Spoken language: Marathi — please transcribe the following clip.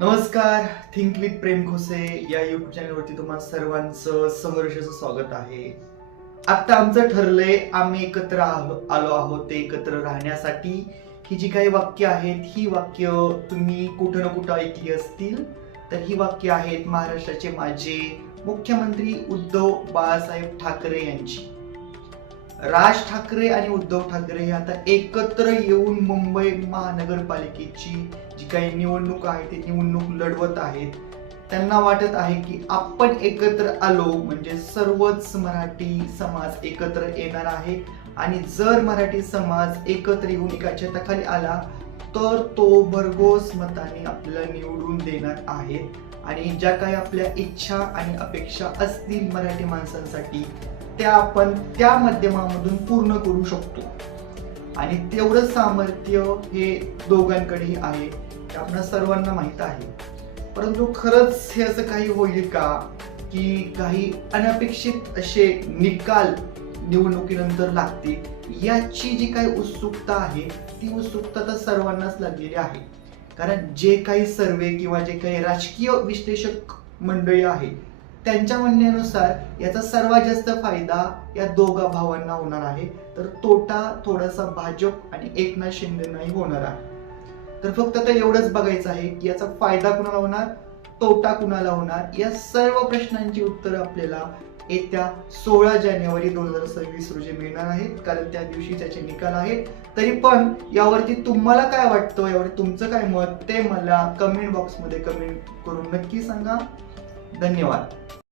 नमस्कार. थिंक विथ प्रेम खोसे या युट्यूब चॅनलवरती तुम्हा सर्वांचं सहर्ष स्वागत आहे. आता आमचं ठरलंय, आम्ही एकत्र आलो आहोत ते एकत्र राहण्यासाठी. ही जी काही वाक्य आहेत ही वाक्य तुम्ही कुठं ना कुठं ऐकली असतील. तर ही वाक्य आहेत महाराष्ट्राचे माजी मुख्यमंत्री उद्धव बाळासाहेब ठाकरे यांची. राज ठाकरे आणि उद्धव ठाकरे हे आता एकत्र येऊन मुंबई महानगरपालिकेची जी काही निवडणूक आहे ती निवडणूक लढवत आहेत. त्यांना वाटत आहे की आपण एकत्र आलो म्हणजे सर्वच मराठी समाज एकत्र येणार आहे आणि जर मराठी समाज एकत्र येऊन एका छताखाली आला तर तो भरघोस मताने आपल्याला निवडून देणार आहे. आणि ज्या काही आपल्या इच्छा आणि अपेक्षा असतील मराठी माणसांसाठी त्या आपण त्या माध्यमामधून पूर्ण करू शकतो. आणि तेवढं सामर्थ्य हे दोघांकडेही आहे हे आपल्या सर्वांना माहित आहे. परंतु खरंच हे असं काही होईल का की काही अनपेक्षित असे निकाल निवडणुकीनंतर लागतील याची जी काही उत्सुकता आहे ती उत्सुकता तर सर्वांनाच लागलेली आहे. कारण जे काही सर्वे किंवा जे काही राजकीय विश्लेषक मंडळी आहे त्यांच्या म्हणण्यानुसार याचा सर्वात जास्त फायदा या दोघा भावांना होणार आहे, तर तोटा थोडासा भाजप आणि एकनाथ शिंदेनाही होणार आहे. तर फक्त आता एवढंच बघायचं आहे की याचा फायदा कुणाला होणार, तोटा कुणाला होणार. या सर्व प्रश्नांची उत्तरं आपल्याला येत्या 16 जानेवारी 2026 रोजी मिळणार आहेत, कारण त्या दिवशी त्याचे निकाल आहेत. तरी पण यावरती तुम्हाला काय वाटतं, यावरती तुमचं काय मत ते मला कमेंट बॉक्समध्ये कमेंट करून नक्की सांगा. धन्यवाद.